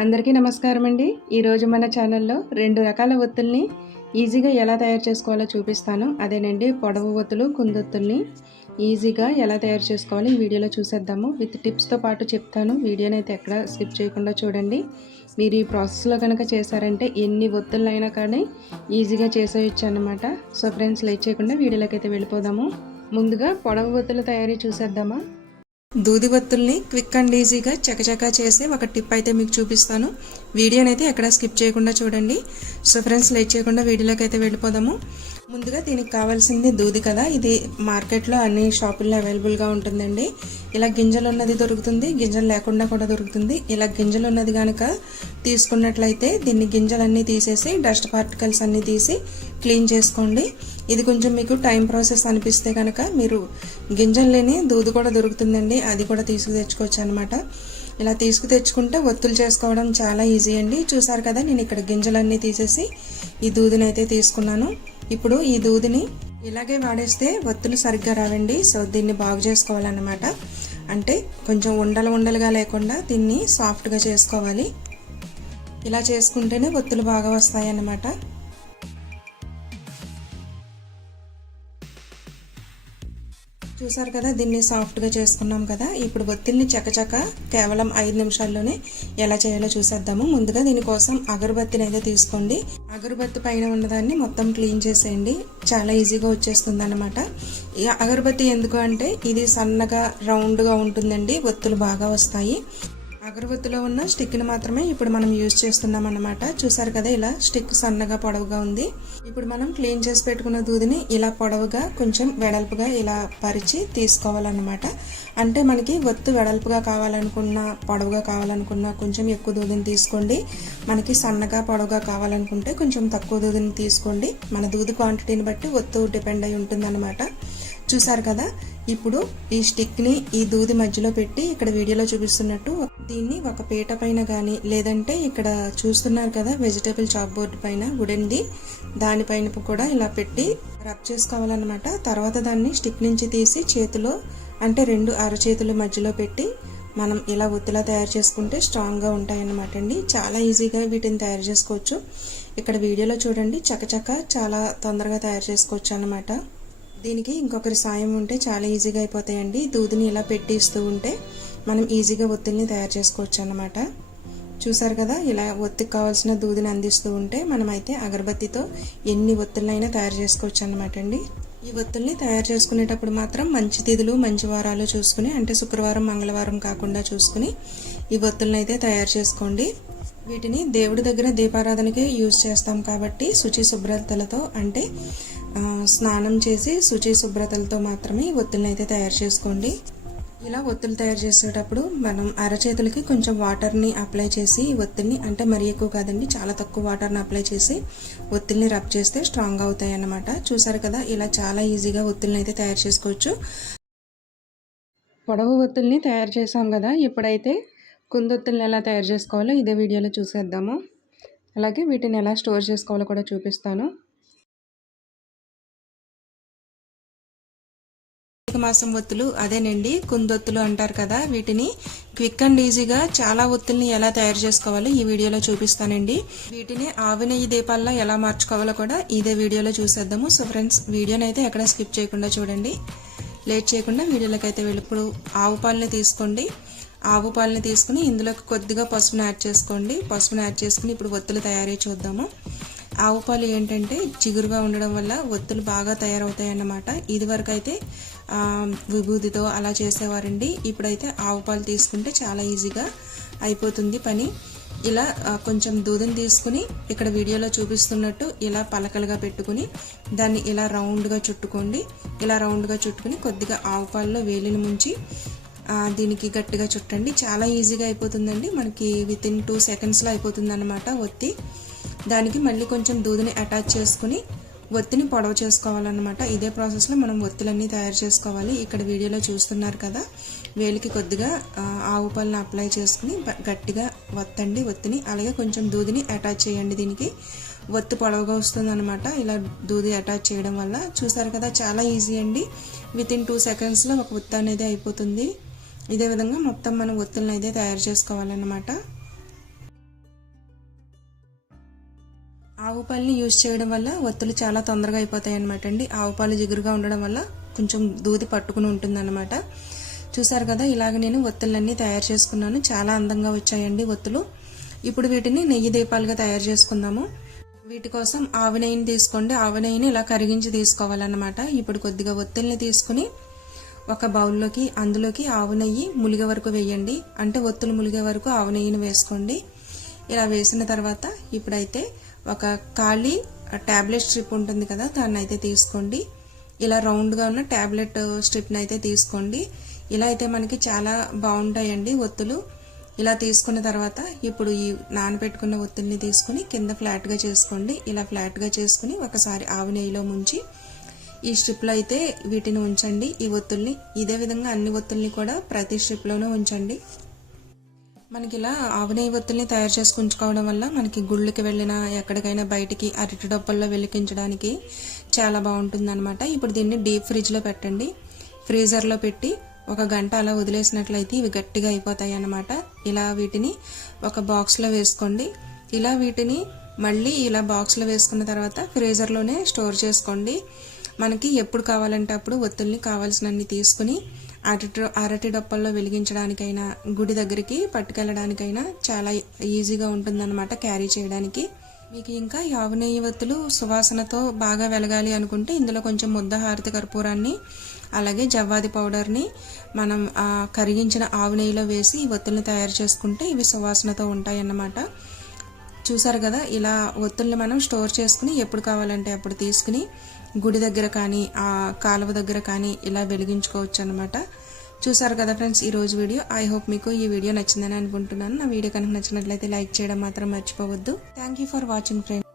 అందరికీ నమస్కారం అండి. ఈరోజు మన ఛానల్లో రెండు రకాల ఒత్తుల్ని ఈజీగా ఎలా తయారు చేసుకోవాలో చూపిస్తాను. అదేనండి పొడవు ఒత్తులు కుందొత్తుల్ని ఈజీగా ఎలా తయారు చేసుకోవాలి ఈ వీడియోలో చూసేద్దాము. విత్ టిప్స్తో పాటు చెప్తాను. వీడియోని అయితే ఎక్కడ స్కిప్ చేయకుండా చూడండి. మీరు ఈ ప్రాసెస్లో కనుక చేశారంటే ఎన్ని ఒత్తులైనా కానీ ఈజీగా చేసేయచ్చు అనమాట సో ఫ్రెండ్స్ లైక్ చేయకుండా వీడియోలోకి అయితే వెళ్ళిపోదాము. ముందుగా పొడవు ఒత్తుల తయారీ చూసేద్దామా? దూది వత్తుల్ని క్విక్ అండ్ ఈజీగా చకచకా చేసి ఒక టిప్ అయితే మీకు చూపిస్తాను. వీడియోనైతే ఎక్కడ స్కిప్ చేయకుండా చూడండి. సో ఫ్రెండ్స్ లేట్ చేయకుండా వీడియోలోకి అయితే వెళ్ళిపోదాము. ముందుగా దీనికి కావాల్సింది దూది కదా. ఇది మార్కెట్లో అన్ని షాపుల్లో అవైలబుల్గా ఉంటుందండి. ఇలా గింజలు ఉన్నది దొరుకుతుంది. గింజలు లేకుండా కూడా దొరుకుతుంది. ఇలా గింజలు ఉన్నది కనుక తీసుకున్నట్లయితే దీన్ని గింజలన్నీ తీసేసి డస్ట్ పార్టికల్స్ అన్నీ తీసి క్లీన్ చేసుకోండి. ఇది కొంచెం మీకు టైం ప్రాసెస్ అనిపిస్తే కనుక మీరు గింజలు లేని దూది కూడా దొరుకుతుందండి. అది కూడా తీసుకు తెచ్చుకోవచ్చు అనమాట ఇలా తీసుకు తెచ్చుకుంటే ఒత్తులు చేసుకోవడం చాలా ఈజీ అండి. చూసారు కదా నేను ఇక్కడ గింజలన్నీ తీసేసి ఈ దూదిని అయితే తీసుకున్నాను. ఇప్పుడు ఈ దూదిని ఇలాగే వాడేస్తే ఒత్తులు సరిగ్గా రావండి. సో దీన్ని బాగు చేసుకోవాలన్నమాట. అంటే కొంచెం ఉండలు ఉండలుగా లేకుండా దీన్ని సాఫ్ట్గా చేసుకోవాలి. ఇలా చేసుకుంటేనే ఒత్తులు బాగా వస్తాయి అన్నమాట చూసారు కదా దీన్ని సాఫ్ట్గా చేసుకున్నాం కదా. ఇప్పుడు బొత్తిల్ని చకచక కేవలం ఐదు నిమిషాల్లోనే ఎలా చేయాలో చూసేద్దాము. ముందుగా దీనికోసం అగరబత్తిని అయితే తీసుకోండి. అగరబత్తి పైన ఉన్నదాన్ని మొత్తం క్లీన్ చేసేయండి. చాలా ఈజీగా వచ్చేస్తుంది అనమాట అగరబత్తి ఎందుకు అంటే ఇది సన్నగా రౌండ్గా ఉంటుందండి. ఒత్తులు బాగా వస్తాయి. అగరబత్తిలో ఉన్న స్టిక్ని మాత్రమే ఇప్పుడు మనం యూజ్ చేస్తున్నాం అనమాట చూసారు కదా ఇలా స్టిక్ సన్నగా పొడవుగా ఉంది. ఇప్పుడు మనం క్లీన్ చేసి పెట్టుకున్న దూదిని ఇలా పొడవుగా కొంచెం వెడల్పుగా ఇలా పరిచి తీసుకోవాలన్నమాట. అంటే మనకి ఒత్తు వెడల్పుగా కావాలనుకున్నా పొడవుగా కావాలనుకున్నా కొంచెం ఎక్కువ దూదిని తీసుకోండి. మనకి సన్నగా పొడవుగా కావాలనుకుంటే కొంచెం తక్కువ దూదిని తీసుకోండి. మన దూది క్వాంటిటీని బట్టి ఒత్తు డిపెండ్ అయి ఉంటుందన్నమాట. చూసారు కదా ఇప్పుడు ఈ స్టిక్ని ఈ దూది మధ్యలో పెట్టి ఇక్కడ వీడియోలో చూపిస్తున్నట్టు దీన్ని ఒక పీట పైన కానీ లేదంటే ఇక్కడ చూస్తున్నారు కదా వెజిటేబుల్ చాప్ బోర్డ్ పైన వుడెన్ది దానిపైన కూడా ఇలా పెట్టి రబ్ చేసుకోవాలన్నమాట. తర్వాత దాన్ని స్టిక్ నుంచి తీసి చేతిలో అంటే రెండు అరచేతుల మధ్యలో పెట్టి మనం ఇలా ఒత్తిలా తయారు చేసుకుంటే స్ట్రాంగ్గా ఉంటాయన్నమాట అండి. చాలా ఈజీగా వీటిని తయారు చేసుకోవచ్చు. ఇక్కడ వీడియోలో చూడండి చకచక చాలా తొందరగా తయారు చేసుకోవచ్చు అన్నమాట దీనికి ఇంకొకరి సాయం ఉంటే చాలా ఈజీగా అయిపోతాయండి. దూదిని ఇలా పెట్టి ఇస్తూ ఉంటే మనం ఈజీగా ఒత్తిడిని తయారు చేసుకోవచ్చు అన్నమాట. చూసారు కదా ఇలా ఒత్తికి కావాల్సిన దూదిని అందిస్తూ ఉంటే మనమైతే అగరబత్తితో ఎన్ని ఒత్తులైనా తయారు చేసుకోవచ్చు అనమాట అండి. ఈ ఒత్తుల్ని తయారు చేసుకునేటప్పుడు మాత్రం మంచి తిథులు మంచి వారాలు చూసుకుని అంటే శుక్రవారం మంగళవారం కాకుండా చూసుకుని ఈ ఒత్తులను అయితే తయారు చేసుకోండి. వీటిని దేవుడి దగ్గర దీపారాధనకి యూజ్ చేస్తాం కాబట్టి శుచి శుభ్రతలతో అంటే స్నానం చేసి శుచి శుభ్రతలతో మాత్రమే ఒత్తులను అయితే తయారు చేసుకోండి. ఇలా ఒత్తులు తయారు చేసేటప్పుడు మనం అరచేతులకి కొంచెం వాటర్ని అప్లై చేసి ఒత్తిడిని అంటే మరీ ఎక్కువ కాదండి చాలా తక్కువ వాటర్ని అప్లై చేసి ఒత్తిడిని రబ్ చేస్తే స్ట్రాంగ్ అవుతాయి అన్నమాట చూసారు కదా ఇలా చాలా ఈజీగా ఒత్తుల్ని అయితే తయారు చేసుకోవచ్చు. పొడవు ఒత్తుల్ని తయారు చేసాం కదా ఇప్పుడైతే కుందొత్తుల్ని ఎలా తయారు చేసుకోవాలో ఇదే వీడియోలో చూసేద్దాము. అలాగే వీటిని ఎలా స్టోర్ చేసుకోవాలో కూడా చూపిస్తాను. మాసం ఒత్తులు అదేనండి కుందొత్తులు అంటారు కదా వీటిని. క్విక్ అండ్ ఈజీగా చాలా ఒత్తుల్ని ఎలా తయారు చేసుకోవాలో ఈ వీడియోలో చూపిస్తానండి. వీటిని ఆవు నెయ్యి దీపాల్లో ఎలా మార్చుకోవాలో కూడా ఇదే వీడియోలో చూసేద్దాము. సో ఫ్రెండ్స్ వీడియోని అయితే ఎక్కడ స్కిప్ చేయకుండా చూడండి. లేట్ చేయకుండా వీడియోలోకి అయితే వెళ్ళిప్పుడు ఆవు పాలని తీసుకోండి. ఆవు పాలని తీసుకుని ఇందులోకి కొద్దిగా పసుపును యాడ్ చేసుకోండి. పసుపును యాడ్ చేసుకుని ఇప్పుడు ఒత్తులు తయారీ చూద్దాము. ఆవు పాలు ఏంటంటే చిగురుగా ఉండడం వల్ల ఒత్తులు బాగా తయారవుతాయి అన్నమాట ఇది వరకు అయితే విభూతితో అలా చేసేవారండి. ఇప్పుడైతే ఆవు పాలు తీసుకుంటే చాలా ఈజీగా అయిపోతుంది పని. ఇలా కొంచెం దూదం తీసుకుని ఇక్కడ వీడియోలో చూపిస్తున్నట్టు ఇలా పలకలుగా పెట్టుకుని దాన్ని ఇలా రౌండ్గా చుట్టుకోండి. ఇలా రౌండ్గా చుట్టుకుని కొద్దిగా ఆవు పాలలో వేలిని ముంచి దీనికి గట్టిగా చుట్టండి. చాలా ఈజీగా అయిపోతుందండి. మనకి విత్ ఇన్ టూ సెకండ్స్లో అయిపోతుంది అనమాట ఒత్తి. దానికి మళ్ళీ కొంచెం దూదిని అటాచ్ చేసుకుని ఒత్తిని పొడవ చేసుకోవాలన్నమాట. ఇదే ప్రాసెస్లో మనం ఒత్తులన్నీ తయారు చేసుకోవాలి. ఇక్కడ వీడియోలో చూస్తున్నారు కదా వేలికి కొద్దిగా ఆవు పాలను అప్లై చేసుకుని గట్టిగా వత్తండి ఒత్తిని అలాగే కొంచెం దూదిని అటాచ్ చేయండి దీనికి. ఒత్తి పొడవుగా వస్తుంది అనమాట ఇలా దూది అటాచ్ చేయడం వల్ల చూసారు కదా చాలా ఈజీ అండి. విత్ ఇన్ టూ సెకండ్స్లో ఒక ఒత్తి అనేది అయిపోతుంది. ఇదే విధంగా మొత్తం మనం ఒత్తులను అయితే తయారు చేసుకోవాలన్నమాట. పాలని యూజ్ చేయడం వల్ల ఒత్తులు చాలా తొందరగా అయిపోతాయి అనమాట అండి. ఆవు పాలు జిగురుగా ఉండడం వల్ల కొంచెం దూది పట్టుకుని ఉంటుందన్నమాట. చూసారు కదా ఇలాగ నేను ఒత్తులన్నీ తయారు చేసుకున్నాను. చాలా అందంగా వచ్చాయండి ఒత్తులు. ఇప్పుడు వీటిని నెయ్యి దీపాలుగా తయారు చేసుకుందాము. వీటి కోసం ఆవు నెయ్యిని తీసుకోండి. ఆవు నెయ్యిని ఇలా కరిగించి తీసుకోవాలన్నమాట. ఇప్పుడు కొద్దిగా ఒత్తుల్ని తీసుకుని ఒక బౌల్లోకి అందులోకి ఆవు నెయ్యి ములిగే వరకు వేయండి. అంటే ఒత్తులు ములిగే వరకు ఆవు నెయ్యిని వేసుకోండి. ఇలా వేసిన తర్వాత ఇప్పుడైతే ఒక ఖాళీ ట్యాబ్లెట్ స్ట్రిప్ ఉంటుంది కదా దాన్ని అయితే తీసుకోండి. ఇలా రౌండ్గా ఉన్న ట్యాబ్లెట్ స్ట్రిప్ని అయితే తీసుకోండి. ఇలా అయితే మనకి చాలా బాగుంటాయండి ఒత్తులు. ఇలా తీసుకున్న తర్వాత ఇప్పుడు ఈ నానబెట్టుకున్న ఒత్తుల్ని తీసుకుని కింద ఫ్లాట్గా చేసుకోండి. ఇలా ఫ్లాట్గా చేసుకుని ఒకసారి ఆవు నెయ్యిలో ముంచి ఈ స్ట్రిప్లో అయితే వీటిని ఉంచండి. ఈ ఒత్తుల్ని ఇదే విధంగా అన్ని ఒత్తుల్ని కూడా ప్రతి స్ట్రిప్లోనూ ఉంచండి. మనకి ఇలా ఆవునే ఒత్తుల్ని తయారు చేసి ఉంచుకోవడం వల్ల మనకి గుళ్ళకి వెళ్ళినా ఎక్కడికైనా బయటికి అరటి డబ్బల్లో వెలికించడానికి చాలా బాగుంటుంది అనమాట ఇప్పుడు దీన్ని డీప్ ఫ్రిడ్జ్లో పెట్టండి. ఫ్రీజర్లో పెట్టి ఒక గంట అలా వదిలేసినట్లయితే ఇవి గట్టిగా అయిపోతాయి అన్నమాట. ఇలా వీటిని ఒక బాక్స్లో వేసుకోండి. ఇలా వీటిని మళ్ళీ ఇలా బాక్స్లో వేసుకున్న తర్వాత ఫ్రీజర్లోనే స్టోర్ చేసుకోండి. మనకి ఎప్పుడు కావాలంటే అప్పుడు ఒత్తుల్ని కావాల్సినన్ని తీసుకుని అరటి అరటి డొప్పల్లో వెలిగించడానికైనా గుడి దగ్గరికి పట్టుకెళ్ళడానికైనా చాలా ఈజీగా ఉంటుందన్నమాట క్యారీ చేయడానికి. మీకు ఇంకా ఈ ఆవు నెయ్యి సువాసనతో బాగా వెలగాలి అనుకుంటే ఇందులో కొంచెం ముద్ద హారతి కర్పూరాన్ని అలాగే జవ్వాది పౌడర్ని మనం కరిగించిన ఆవు నెయ్యిలో వేసి ఈ ఒత్తుల్ని తయారు చేసుకుంటే ఇవి సువాసనతో ఉంటాయి అన్నమాట చూసారు కదా ఇలా ఒత్తుల్ని మనం స్టోర్ చేసుకుని ఎప్పుడు కావాలంటే అప్పుడు తీసుకుని గుడి దగ్గర కానీ ఆ కాలువ దగ్గర కానీ ఇలా వెలిగించుకోవచ్చు అనమాట చూసారు కదా ఫ్రెండ్స్ ఈ రోజు వీడియో. ఐ హోప్ మీకు ఈ వీడియో నచ్చిందని అనుకుంటున్నాను. నా వీడియో కనుక నచ్చినట్లయితే లైక్ చేయడం మాత్రం మర్చిపోవద్దు. Thank you for watching friends